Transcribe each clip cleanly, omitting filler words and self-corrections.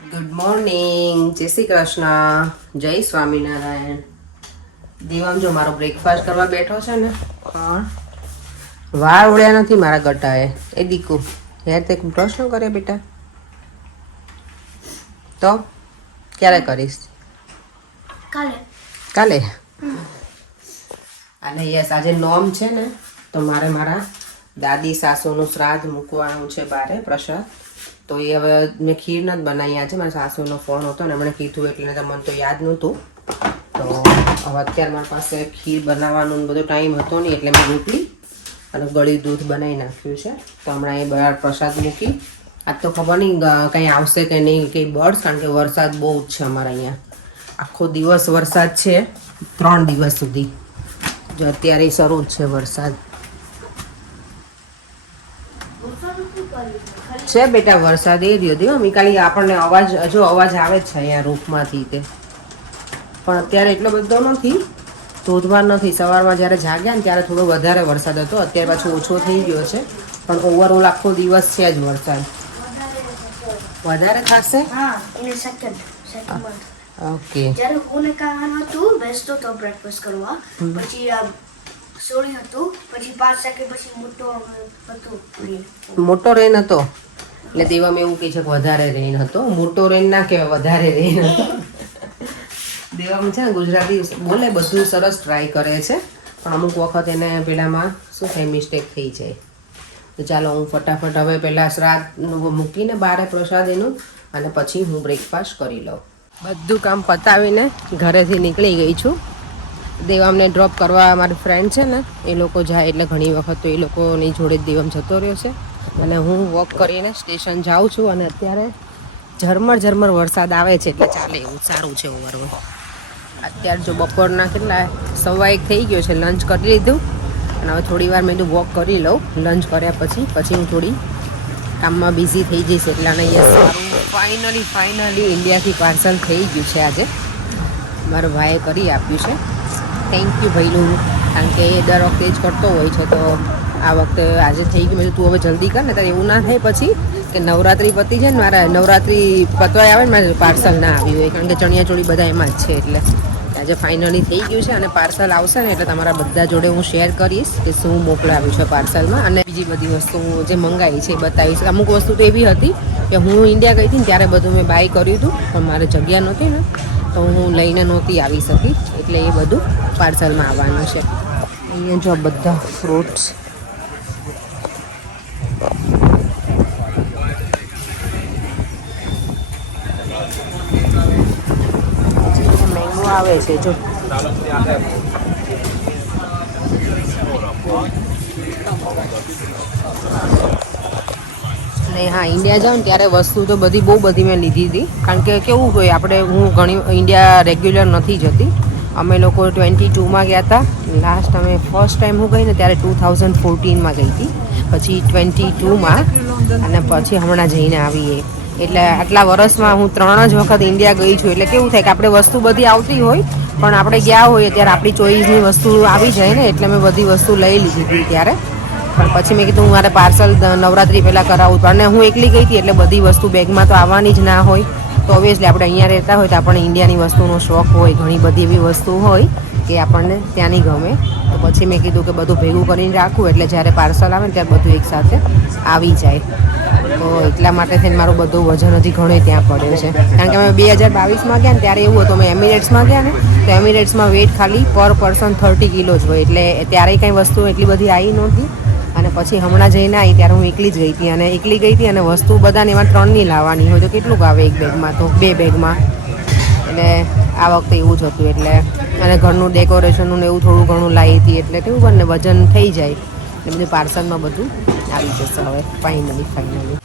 Good morning, જય શ્રી કૃષ્ણ, જય સ્વામિનારાયણ. દેવામ જો મારો બ્રેકફાસ્ટ કરવા બેઠો છે ને, પણ વાળ ઉડ્યા નથી મારા ગટાએ. એ દીકુ યાર તે પ્રશ્ન કરે બેટા, તો ક્યારે કરીશ? કાલે. અને યસ, આજે નોમ છે ને, તો મારે મારા દાદી સાસુનું શ્રાદ્ધ મૂકવાનું છે બારે પ્રસાદ. તો એ હવે મેં ખીર નથી બનાવી આજે, મારા સાસુનો ફોન હતો ને એમણે કીધું એટલે તો મને તો યાદ નહોતું. તો હવે અત્યારે મારી પાસે ખીર બનાવવાનું બધો ટાઈમ હતો નહીં, એટલે મેં રોટલી અને ગળ્યું દૂધ બનાવી નાખ્યું છે. તો હમણાં એ બહાર પ્રસાદ મૂકી. આજ તો ખબર નહીં કંઈ આવશે કે નહીં કંઈ બર્ડ્સ, કારણ કે વરસાદ બહુ જ છે અમારા અહીંયા. આખો દિવસ વરસાદ છે, 3 દિવસ સુધી. જો અત્યારે શરૂ જ છે વરસાદ. છે બેટા વરસાદ એ રહ્યો દેવો મિકાલી, આપણને અવાજ આવે જ છે અહીંયા રૂફમાંથી તે, પણ અત્યારે એટલો બધો નથી, ધોધમાર નથી. સવારમાં જ્યારે જાગ્યા ને ત્યારે થોડો વધારે વરસાદ હતો, અત્યારે પાછો ઓછો થઈ ગયો છે, પણ ઓવરઓલ આખો દિવસ છે જ વરસાદ. વધારે થશે? ઓકે. જ્યારે હું કામ હતું બેસતો તો બ્રેકફાસ્ટ કરવા, પછી સોરી હતું, પછી 5 સેકન્ડ પછી મોટો રેન હતો. એટલે દેવામાં એવું કહે છે કે વધારે રેન હતો. મોટો રેન ના કહેવાય, વધારે રેન હતો. દેવામાં છે ને ગુજરાતી બોલે, બધું સરસ ટ્રાય કરે છે, પણ અમુક વખત એને પેલામાં શું થાય, મિસ્ટેક થઈ જાય. તો ચાલો હું ફટાફટ હવે પહેલાં શ્રાદ્ધ મૂકીને બારે પ્રસાદ એનું, અને પછી હું બ્રેકફાસ્ટ કરી લઉં. બધું કામ પતાવીને ઘરેથી નીકળી ગઈ છું. દેવામને ડ્રોપ કરવા મારી ફ્રેન્ડ છે ને, એ લોકો જાય એટલે ઘણી વખત તો એ લોકોની જોડે જ દેવામ જતો રહ્યો છે, અને હું વોક કરીને સ્ટેશન જાઉં છું. અને અત્યારે ઝરમર વરસાદ આવે છે, એટલે ચાલે એવું સારું છે ઓવરઓલ. અત્યારે જો બપોરના કેટલા 1:15 થઈ ગયો છે, લંચ કરી લીધું, અને હવે થોડી વાર મેં કીધું વોક કરી લઉં. લંચ કર્યા પછી હું થોડી કામમાં બિઝી થઈ જઈશ. એટલે અને યસ, મારું ફાઇનલી ઇન્ડિયાથી પાર્સલ થઈ ગયું છે આજે. મારો ભાઈએ કરી આપ્યું છે. થેન્ક યુ ભાઈનું, કારણ કે એ દર વખતે જ કરતો હોય છે, તો આ વખતે આજે થઈ ગયું. મેં તું હવે જલ્દી કર ને, તારે એવું ના થાય પછી કે નવરાત્રિ પતી જાય ને, મારા નવરાત્રિ પતવાય આવે ને મારે પાર્સલ ના આવ્યું હોય, કારણ કે ચણિયાચોળી બધા એમાં જ છે. એટલે આજે ફાઇનલી થઈ ગયું છે, અને પાર્સલ આવશે ને એટલે તમારા બધા જોડે હું શેર કરીશ કે શું મોકલાવ્યું છે પાર્સલમાં, અને બીજી બધી વસ્તુ જે મંગાવી છે એ બતાવીશ. અમુક વસ્તુ તો એવી હતી કે હું ઇન્ડિયા ગઈ હતી ને ત્યારે બધું મેં બાય કર્યું હતું, પણ મારે જગ્યા નહોતી ને, તો હું લઈને નહોતી આવી શકી, એટલે એ બધું પાર્સલમાં આવવાનું છે. અહીંયા જો બધા ફ્રૂટ્સ, મેંગો આવે છે જો. અને હા, ઇન્ડિયા જાઉં ને ત્યારે વસ્તુ તો બહુ બધી મેં લીધી હતી, કારણ કે કેવું હોય આપણે, હું ઘણી ઇન્ડિયા રેગ્યુલર નથી જતી. અમે લોકો 22માં ગયા હતા લાસ્ટ. અમે ફર્સ્ટ ટાઈમ હું ગઈ ને ત્યારે 2014માં ગઈ હતી, પછી 22માં, અને પછી હમણાં જઈને આવીએ. એટલે આટલા વર્ષમાં હું 3 જ વખત ઇન્ડિયા ગઈ છું. એટલે કેવું થાય કે આપણે વસ્તુ બધી આવતી હોય, પણ આપણે ગયા હોઈએ ત્યારે આપણી ચોઈસની વસ્તુ આવી જાય ને, એટલે મેં બધી વસ્તુ લઈ લીધી હતી ત્યારે. પણ પછી મેં કીધું મારે પાર્સલ નવરાત્રિ પહેલાં કરાવવું, અને હું એકલી ગઈ હતી એટલે બધી વસ્તુ બેગમાં તો આવવાની જ ના હોય. તો ઓબ્વિયસલી આપણે અહીંયા રહેતા હોય તો આપણને ઇન્ડિયાની વસ્તુનો શોખ હોય, ઘણી બધી એવી વસ્તુ હોય કે આપણને ત્યાંની ગમે. તો પછી મેં કીધું કે બધું ભેગું કરીને રાખવું, એટલે જ્યારે પાર્સલ આવે ને ત્યારે બધું એકસાથે આવી જાય. તો એટલા માટે થઈને મારું બધું વજન હજી ઘણો ત્યાં પડ્યો છે, કારણ કે અમે 2022માં ગયા ને ત્યારે એવું હતું, અમે એમિરેટ્સમાં ગયા ને, તો એમિરેટ્સમાં વેઇટ ખાલી પર પર્સન 30 કિલો જ હોય, એટલે ત્યારે કંઈ વસ્તુ એટલી બધી આવી નહોતી. અને પછી હમણાં જઈને આવી ત્યારે હું એકલી જ ગઈ હતી, અને વસ્તુ બધાને એમાં 3ની લાવવાની હોય, તો કેટલું આવે એક બેગમાં, તો 2 બેગમાં. એટલે આ વખતે એવું જ હતું. એટલે અને ઘરનું ડેકોરેશનનું ને એવું થોડું ઘણું લાવી હતી, એટલે કેવું બંને વજન થઈ જાય, એટલે બધું પાર્સલમાં બધું આવી જશે હવે ફાઇનલી.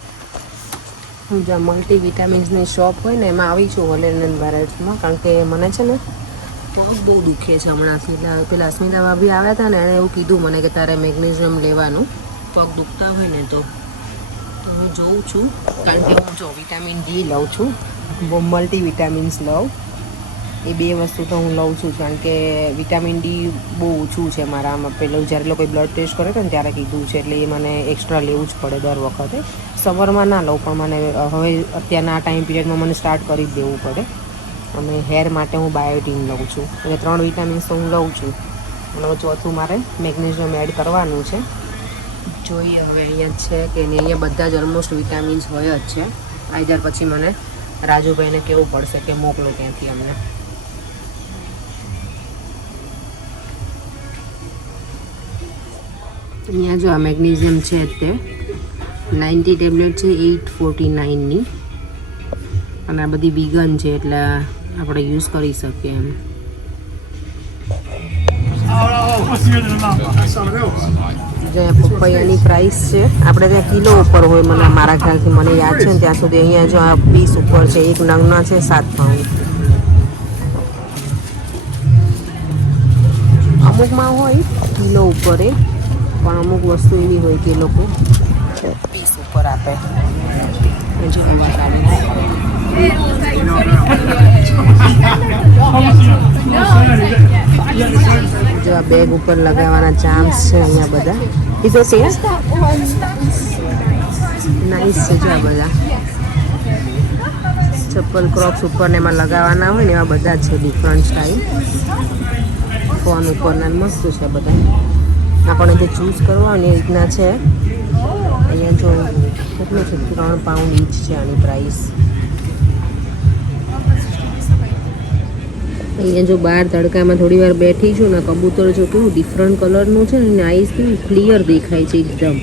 હું જ્યાં મલ્ટીવિટામિન્સની શોપ હોય ને એમાં આવી છું, વોલેન્ડન બેરેટ્સમાં, કારણ કે મને છે ને પગ બહુ દુખે છે હમણાંથી. એટલે પેલા અસ્મિતા ભાભી આવ્યા હતા ને, એણે એવું કીધું મને કે તારે મેગ્નેશિયમ લેવાનું પગ દુખતા હોય ને, તો હું જોઉં છું, કારણ કે હું જો વિટામિન ડી લઉં છું, મલ્ટીવિટામિન્સ લઉં, એ 2 વસ્તુ તો હું લઉં છું, કારણ કે વિટામિન ડી બહુ ઓછું છે મારામાં. પેલું જ્યારે લોકોએ બ્લડ ટેસ્ટ કરે ને ત્યારે કીધું છે, એટલે એ મને એક્સ્ટ્રા લેવું જ પડે દર વખતે. સમરમાં ના લઉં, પણ મને હવે અત્યારના ટાઈમ પિરિયડમાં મને સ્ટાર્ટ કરી જ દેવું પડે. અને હેર માટે હું બાયોટીન લઉં છું, એટલે 3 વિટામિન્સ તો હું લઉં છું. અને ચોથું મારે મેગ્નેશિયમ એડ કરવાનું છે. જોઈએ હવે અહીંયા છે કે નહીં. અહીંયા બધા જ ઓલમોસ્ટ વિટામિન્સ હોય જ છે. આઈધર પછી મને રાજુભાઈને કહેવું પડશે કે મોકલો ત્યાંથી અમને. અહીંયા જો આ મેગ્નેશિયમ છે તે 90 ટેબ્લેટ છે 849ની, અને આ બધી વિગન છે એટલે આપણે યુઝ કરી શકીએ એમ. જે પપૈયાની પ્રાઇસ છે આપણે ત્યાં કિલો ઉપર હોય, મને મારા ખ્યાલથી મને યાદ છે ને ત્યાં સુધી. અહીંયા જો આ પીસ ઉપર છે, એક નંગના છે 7 પાઉન્ડ. અમુકમાં હોય કિલો ઉપર એ, પણ અમુક વસ્તુ એવી હોય કે એ લોકો પીસ ઉપર આપે. જો આ બેગ ઉપર લગાવવાના ચામ્સ છે અહીંયા બધા. ઇઝ ઓકે નાઈસ છે. જો આ બધા ચપ્પલ ક્રોક્સ ઉપર ને એમાં લગાવવાના હોય ને એવા બધા છે ડિફરન્ટ સ્ટાઇલ. ફોન ઉપરના મસ્ત છે બધા. આપણે જે ચૂઝ કરવા ને એ રીતના છે. અહીંયા જો કેટલું છે, 3 પાઉન્ડ ઈચ છે આની પ્રાઇસ. અહીંયા જો બહાર તડકામાં થોડી વાર બેઠી છું ને, કબૂતર જો કેવું ડિફરન્ટ કલરનું છે ને, આઈસ કેવું ક્લિયર દેખાય છે એકદમ.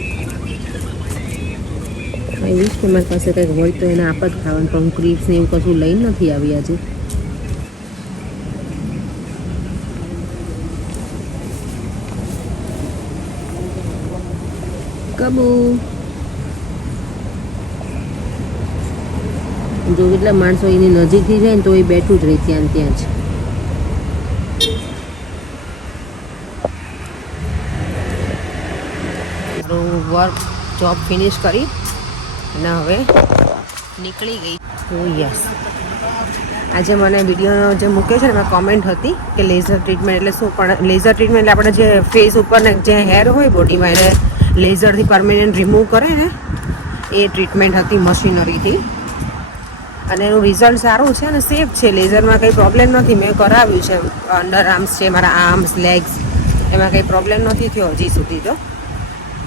આઈ વિશ કે મારી પાસે કંઈક હોય તો એને આપ જ ખાવાનું, પણ હું ક્રીપ્સ ને એવું કશું લઈને નથી આવી આજે. કબુ જો કેટલા માણસો એની નજીકથી જાય ને તો એ બેઠું જ રહે ત્યાં ત્યાં જ. વર્ક જોબ ફિનિશ કરી અને હવે નીકળી ગઈ. યસ, આજે મને વિડીયો જે મૂક્યો છે ને એમાં કોમેન્ટ હતી કે લેઝર ટ્રીટમેન્ટ એટલે શું. પણ લેઝર ટ્રીટમેન્ટ એટલે આપણે જે ફેસ ઉપર ને જે હેર હોય બોડીમાં એને લેઝરથી પરમેનન્ટ રિમૂવ કરે ને એ ટ્રીટમેન્ટ હતી મશીનરીથી. અને એનું રિઝલ્ટ સારું છે અને સેફ છે. લેઝરમાં કંઈ પ્રોબ્લેમ નથી. મેં કરાવ્યું છે, અંડર આર્મ્સ છે, મારા આર્મ્સ લેગ્સ, એમાં કંઈ પ્રોબ્લેમ નથી થયો હજી સુધી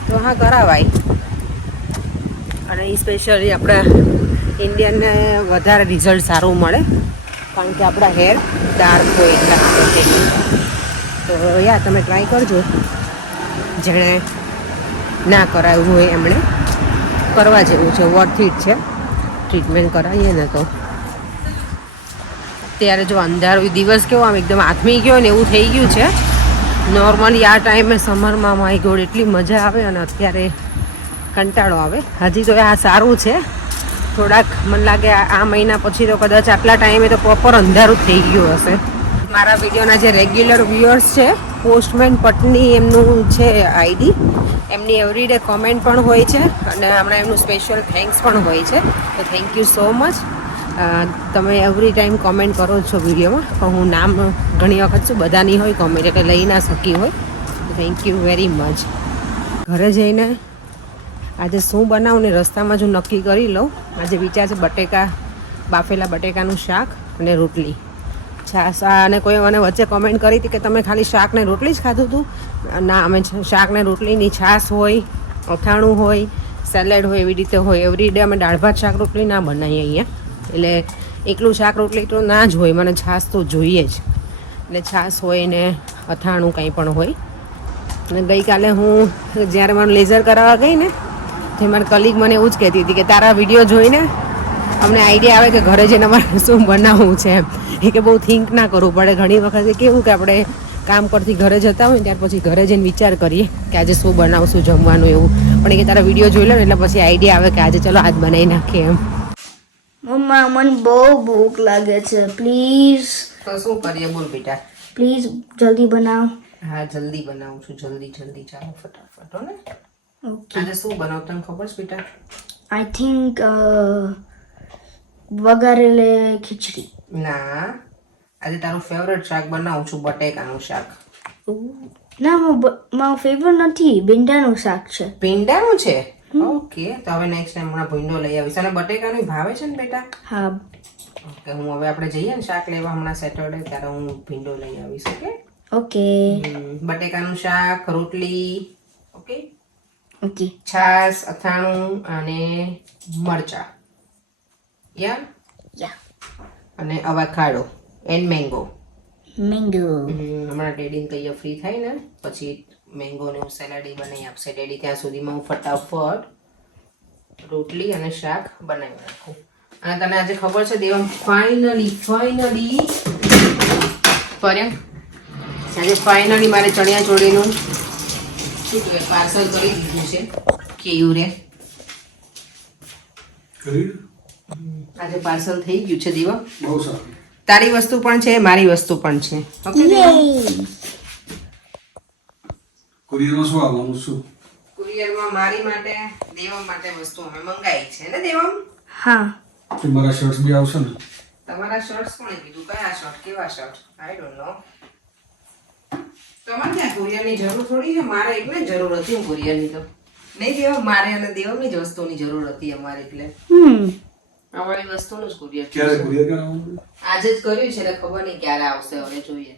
તો હા કરાવાય. અને એ સ્પેશિયલી આપણા ઇન્ડિયનને વધારે રિઝલ્ટ સારું મળે, કારણ કે આપણા હેર ડાર્ક હોય એટલા માટે. તો યા તમે ટ્રાય કરજો. જેણે ના કરાવ્યું હોય એમણે કરવા જેવું છે, વર્થ ઇટ છે. ટ્રીટમેન્ટ કરાવીએ ને તો. અત્યારે જો અંધારું દિવસ કેવો આમ એકદમ આથમી ગયો ને એવું થઈ ગયું છે. નોર્મલી આ ટાઈમે સમરમાં માય ગોડ એટલી મજા આવે અને અત્યારે કંટાળો આવે. હજી તો આ સારું છે. થોડાક મને લાગે આ મહિના પછી તો કદાચ આટલા ટાઈમે તો પ્રોપર અંધારું થઈ ગયું હશે. મારા વિડીયોના જે રેગ્યુલર વ્યુઅર્સ છે, પોસ્ટમેન પટની એમનું છે આઈડી, એમની એવરીડે કોમેન્ટ પણ હોય છે અને હમણાં એમનું સ્પેશિયલ થેન્ક્સ પણ હોય છે. તો થેન્ક યુ સો મચ. તમે એવરી ટાઈમ કોમેન્ટ કરો છો વિડીયોમાં, પણ હું નામ ઘણી વખત શું બધાની હોય કોમેન્ટ એટલે લઈ ના શકી હોય. Thank you very much. ઘરે જઈને આજે શું બનાવું ને રસ્તામાં જો નક્કી કરી લઉં. આજે વિચાર છે બટેકા, બાફેલા બટેકાનું શાક અને રોટલી, છાશ. અને કોઈ મને વચ્ચે કોમેન્ટ કરી હતી કે તમે ખાલી શાક ને રોટલી જ ખાધું હતું. ના, અમે શાક ને રોટલીની છાશ હોય, અથાણું હોય, સેલેડ હોય, એવી રીતે હોય. એવરી ડે અમે દાળ ભાત શાક રોટલી ના બનાવીએ અહીંયા. એટલે એકલું શાક રોટલી તો ના જ હોય, મને છાશ તો જોઈએ જ. એટલે છાશ હોય ને અથાણું કંઈ પણ હોય. અને ગઈકાલે હું જ્યારે મને લેઝર કરાવવા ગઈ ને, તે મારી કલીગ મને એવું જ કહેતી હતી કે તારા વિડીયો જોઈને અમને આઈડિયા આવે કે ઘરે જઈને અમારે શું બનાવવું છે એમ. એ કે બહુ થિંક ના કરવું પડે. ઘણી વખત કેવું કે આપણે કામ પરથી ઘરે જતા હોય ત્યાર પછી ઘરે જઈને વિચાર કરીએ કે આજે શું બનાવશું જમવાનું એવું. પણ એ કે તારા વિડીયો જોઈ લો ને એટલે પછી આઈડિયા આવે કે આજે ચલો આજ બનાવી નાખીએ એમ. મમ્મા મને બહુ ભૂખ લાગે છે, પ્લીઝ. તો શું કરીએ બોલ બેટા? પ્લીઝ જલ્દી બનાવ. હા જલ્દી બનાવું છું, જલ્દી ચાલો ફટાફટ હો ને. ઓકે. આજે શું બનાવ તને ખબર છે બેટા? આઈ થિંક વઘારેલે ખીચડી. ના, આજે તારું ફેવરેટ શાક બનાવું છું, બટેકાનું શાક. ના, મારું ફેવરેટ નથી, ભીંડાનું શાક છે. ભીંડાનું છે? ઓકે તો હવે નેક્સ્ટ ટાઈમ હમણાં ભીંડો લઈ આવીશ અને બટેકાનું ભાવે છે ને બેટા હા ઓકે હું હવે આપણે જઈએ ને શાક લેવા હમણાં સેટરડે ત્યારે હું ભીંડો લઈ આવીશ ઓકે ઓકે બટેકાનું શાક રોટલી ઓકે ઓકે છાશ અથાણું અને મરચા યા અને અવાકાડો એન્ડ મેંગો મેંગો હમણાં ડેડીને કહીએ ફ્રી થાય ને પછી મેંગો ને સેલેડ બનાવી આપશે ડેડી ત્યાં સુધીમાં હું ફટાફટ રોટલી અને શાક બનાવી નાખું અને તને આજે ખબર છે દેવમ ફાઇનલી આજે ફાઇનલી મારે ચણિયા ચોળીનું શું કહેવાય પાર્સલ કરી દીધું છે કેયુરે આજે પાર્સલ થઈ ગયું છે દેવા બહુ સારું તારી વસ્તુ પણ છે મારી વસ્તુ પણ છે ઓકે કુરિયરમાં શું આવવાનું શું કુરિયરમાં મારી માટે દેવમ માટે વસ્તુ અમે મંગાવી છે ને દેવમ હા તમારા શર્ટ્સ બી આવશે ને તમારા શર્ટ્સ કોણે કીધું કયા શર્ટ કેવા શર્ટ આઈ ડોન્ટ નો તમારે ક્યાં કુરિયરની જરૂર થોડી છે મારે એટલે જ જરૂર હતી કુરિયરની તો નહીં દેવમ મારે અને દેવમની જ વસ્તુની જરૂર હતી અમારે એટલે અમારી વસ્તુનું જ કુરિયર ક્યારે કુરિયર કરાવવાનું આજે જ કર્યું છે એટલે ખબર નહીં ક્યારે આવશે હવે જોઈએ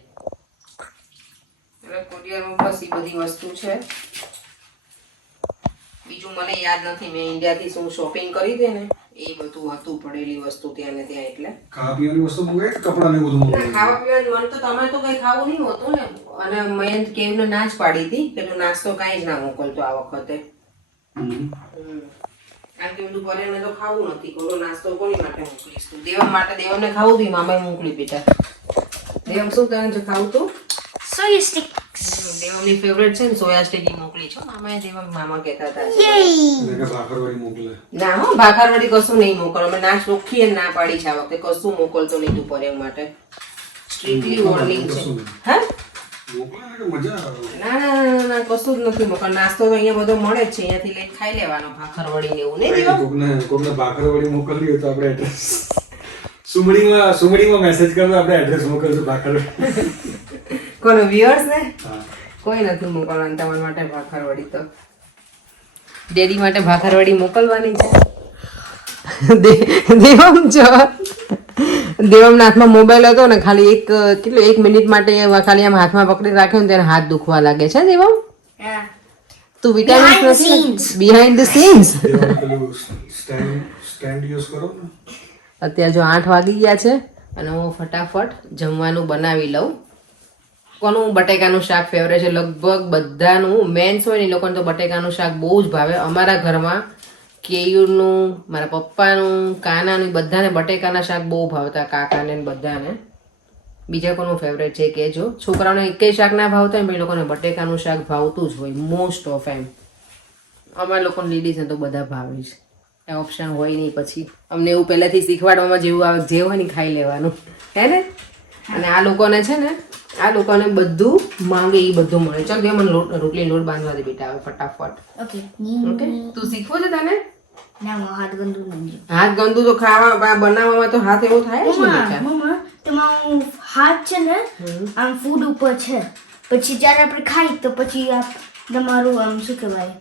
એટલે કુરિયરમાં બસ એ બધી વસ્તુ છે બીજું મને યાદ નથી મેં ઇન્ડિયાથી શું શોપિંગ કરી હતી ને એ બધું હતું પડેલી વસ્તુ ત્યાં ને ત્યાં એટલે ખાવા પીવાની વસ્તુ મંગાવી કે કપડાં ને બધું ના, મંગાવ્યું ખાવા પીવાનું મન તો તમારે તો કઈ ખાવું નહીં હોતું ને અને મેં કેવને ના જ પાડી હતી કે તું નાસ્તો કાંઈ જ ના મોકલતો આ વખતે કારણ કે બધું પર્યાને તો ખાવું નથી કોનો નાસ્તો કોની માટે મોકલીશ તું દેવમ માટે દેવમને ખાવું હતી મામાએ મોકલી બેટા દેવમ શું તને જે ખાવું તું સોયા સ્ટિક દેવમની ફેવરેટ છે ને સોયા સ્ટીકી મોકલી છો મામાએ દેવમ મામા કહેતા હતા એટલે કે ભાખરવાડી મોકલે ના હો ભાખરવડી કશું નહીં મોકલ અમે ના ચોખ્ખી અને ના પાડી છે આ વખતે કશું મોકલતો નહીં તું પર્યાંગ માટે સ્ટ્રિક્ટલી વોર્નિંગ છે હા મોકલે ને કે મજા આવે ના ના ના ના કશું જ નથી મોકલ નાસ્તો તો અહીંયા બધો મળે જ છે અહીંયાથી લઈને ખાઈ લેવાનો ભાખરવડી ને એવું નહીં દેવા કોકને ભાખરવાડી મોકલવી હોય તો આપણે એડ્રેસ સુમડીમાં મેસેજ કરજો આપણે એડ્રેસ મોકલશું ભાખરવાડી કોનો વ્યુઅર્સ ને હા કોઈ નથી મોકલવાનું તમારા માટે ભાખરવડી તો ડેડી માટે ભાખરવડી મોકલવાની છે દેવમ જો દેવમના હાથમાં મોબાઈલ હતો ને ખાલી એક મિનિટ માટે ખાલી આમ હાથમાં પકડી રાખ્યો ને તેને હાથ દુખવા લાગે છે દેવમ તું વિટામિન્સ નથી બિહાઇન્ડ ધ સીન્સ પેલું સ્ટેન્ડ યુઝ કરો ને અત્યારે જો 8 વાગી ગયા છે અને હું ફટાફટ જમવાનું બનાવી લઉં કોનું બટેકાનું શાક ફેવરેટ છે લગભગ બધાનું મેન્સ હોય ને એ લોકોને તો બટેકાનું શાક બહુ જ ભાવે અમારા ઘરમાં કેયુરનું મારા પપ્પાનું કાનાનું બધાને બટેકાના શાક બહુ ભાવતા કાકાને ને બધાને બીજા કોનું ફેવરેટ છે કે જો છોકરાઓને એકેય શાક ના ભાવતા હોય એ લોકોને બટેકાનું શાક ભાવતું જ હોય મોસ્ટ ઓફ એમ અમારા લોકોને લેડીઝને તો બધા ભાવે છે એ ઓપ્શન હોય નહીં પછી અમને એવું પહેલાથી શીખવાડવામાં જેવું આવે જે હોય ને ખાઈ લેવાનું હે ને અને આ લોકોને છે ને આ લોકોને બધું માંગે એ બધું મળે ચાલ બે મને રોટલી લોટ બાંધવા દે બેટા હવે ફટાફટ ઓકે ઓકે તું શીખવો છે તને ના હાથ ગંદુ નહીં હાથ ગંદુ તો ખાવા બનાવવામાં તો હાથ એવો થાય જ ને બેટા મમ્મા તમારો હાથ છે ને આમ ફૂડ ઉપર છે પછી જ્યારે આપણે ખાઈ તો પછી તમારું આમ શું કહેવાય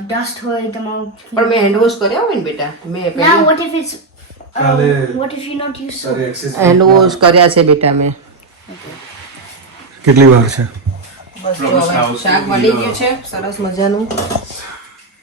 ડસ્ટ હોય તમારું પણ મેં હેન્ડ વોશ કર્યા હોય ને બેટા મેં ના વોટ ઇફ ઇટ્સ કાલે- what if you not use તારે એક્સેસ હેન્ડ વોશ કર્યા છે બેટા મેં કેટલી વાર છે બસ જો હવે શાક બની ગયું છે સરસ મજાનું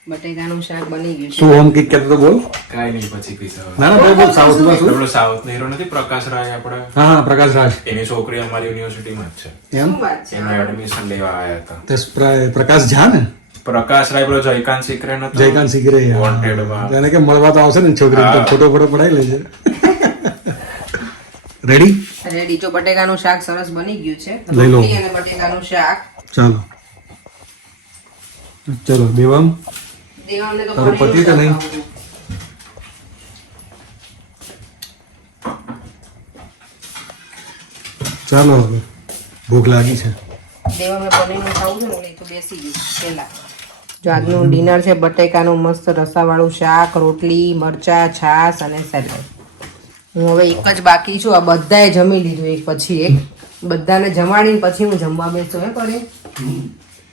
બટેકાનું શાક બની ગયું છે તું હોમ કિક કહેતો તો બોલ કાંઈ નહીં પછી પીસા ના ના બોલ સાઉથમાં શું આપણો સાઉથ હીરો નથી પ્રકાશ રાય આપણે હા હા પ્રકાશ રાજ એની છોકરી અમારી યુનિવર્સિટીમાં જ છે એમ શું વાત છે એમાં એડમિશન લેવા આવ્યા હતા તે પ્રકાશ ઝા ને પ્રકાશ રાય પેલો જયકાંત સિકરેન હતો જયકાંત સિગરે વોન્ટેડમાં તેને કે મળવા તો આવશે ને છોકરી તો ફોટો પડાવી લેજે રેડી રેડી જો બટેકાનું શાક સરસ બની ગયું છે લઈ લો. રોટલી અને બટેકાનું શાક ચાલો ચલો દેવામ દેવામને તો તારું પનીરનું પતિ કે શાક નહીં? ભાવતું. ચાલો હવે ભૂખ લાગી છે દેવામને પનીરનું ખાવું છે ને એટલે એ તો બેસી ગયું પહેલા જો આજનું ડિનર છે બટેકાનું મસ્ત રસાવાળું શાક રોટલી મરચા છાશ અને સેલેડ હું હવે એક જ બાકી છું આ બધાએ જમી લીધું એક પછી એક બધાને જમાડીને પછી હું જમવા બેસું હે પડે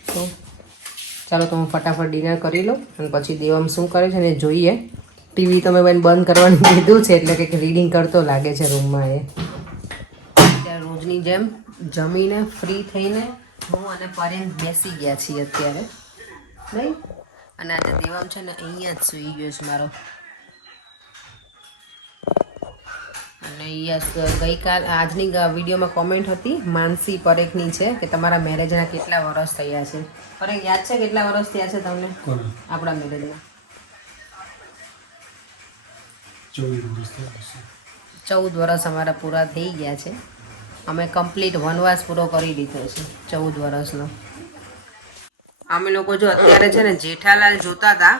તો ચાલો તો હું ફટાફટ ડિનર કરી લઉં અને પછી દેવમ શું કરે છે ને એ જોઈએ. ટીવી તમે બેન બંધ કરવાનું કીધું છે એટલે કંઈક રીડિંગ કરતો લાગે છે રૂમમાં એ. અત્યારે રોજની જેમ જમીને ફ્રી થઈને હું અને પરેશ બેસી ગયા છીએ અત્યારે નહીં. અને આજે દેવમ છે ને અહીંયા જ સૂઈ ગયો છે મારો. અને યસ ગઈકાલ આજની વિડીયોમાં કોમેન્ટ હતી માનસી પરેખની છે કે તમારા મેરેજના કેટલા વર્ષ થયા છે. પરેખ યાદ છે કેટલા વર્ષ થયા છે તમને આપણા મેરેજના? 14 વર્ષ અમારા પૂરા થઈ ગયા છે. અમે કમ્પ્લીટ વનવાસ પૂરો કરી દીધો છે 14 વર્ષનો. અમે લોકો જો અત્યારે છે ને જેઠાલાલ જોતા હતા.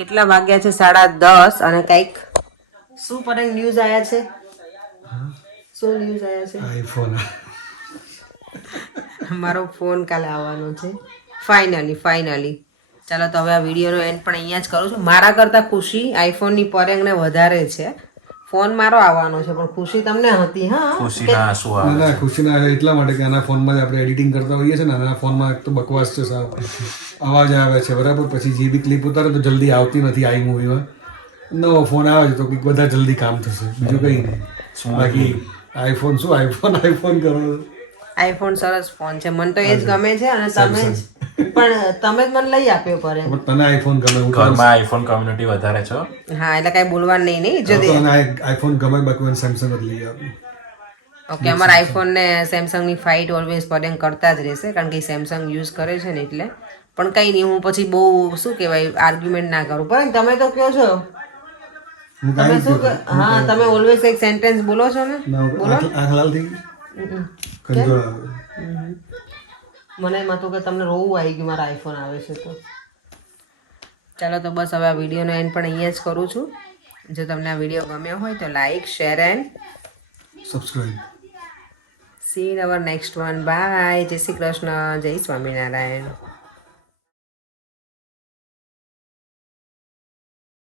કેટલા વાગ્યા છે? 10:30 અને કંઈક શું પરેખ ન્યૂઝ આવ્યા છે? શું ન્યૂઝ આવ્યા છે? આઈફોન મારો ફોન કાલે આવવાનો છે ફાઇનલી. ચાલો તો હવે આ વિડીયોનો એન્ડ પણ અહીંયા જ કરું છું. મારા કરતાં ખુશી આઈફોનની પરેખને વધારે છે. ફોન મારો આવવાનો છે પણ ખુશી તમને હતી. હા ખુશીના આંસુ આવે ના ખુશીના એટલા માટે કે આના ફોનમાં જ આપણે એડિટિંગ કરતા હોઈએ છીએ ને આના ફોનમાં એક તો બકવાસ છે સાવ અવાજ આવે છે બરાબર. પછી જે બી ક્લિપ ઉતારે તો જલ્દી આવતી નથી આઈ મૂવીમાં. નવો ફોન આવે છે તો કંઈક વધારે જલ્દી કામ થશે બીજું કંઈ નહીં. બાકી આઈફોન શું આઈફોન કરો. આઈફોન સરસ ફોન છે મને તો એ જ ગમે છે. અને તમે જ મને લઈ આપ્યો પડે. પણ તને આઈફોન ગમે ઘરમાં આઈફોન કમ્યુનિટી વધારે છે. હા એટલે કઈ બોલવાનું નહીં જો આઈફોન ગમે બાકી સેમસંગ જ લઈ આપ્યું. ઓકે અમારા આઈફોન ને સેમસંગ ની ફાઇટ ઓલવેઝ પરેખ કરતા જ રહેશે કારણ કે સેમસંગ યુઝ કરે છે ને એટલે. પણ કઈ નહીં હું પછી બહુ શું કહેવાય આર્ગ્યુમેન્ટ ના કરું. પણ તમે તો કહો છો તમે શું હા તમે ઓલવેઝ એક સેન્ટેન્સ બોલો છો ને બોલો. આંખ લાલ થઈ ગઈ કંજોળ આવે. મને એમ હતું કે તમને રોવું આવી ગયું મારા આઈફોન આવે છે તો. ચાલો તો બસ હવે આ વિડીયોનો એન્ડ પણ અહીંયા જ કરું છું. જો તમને આ વિડીયો ગમ્યો હોય તો like share and subscribe. See in our next one. Bye. જય શ્રી કૃષ્ણ. જય સ્વામિનારાયણ.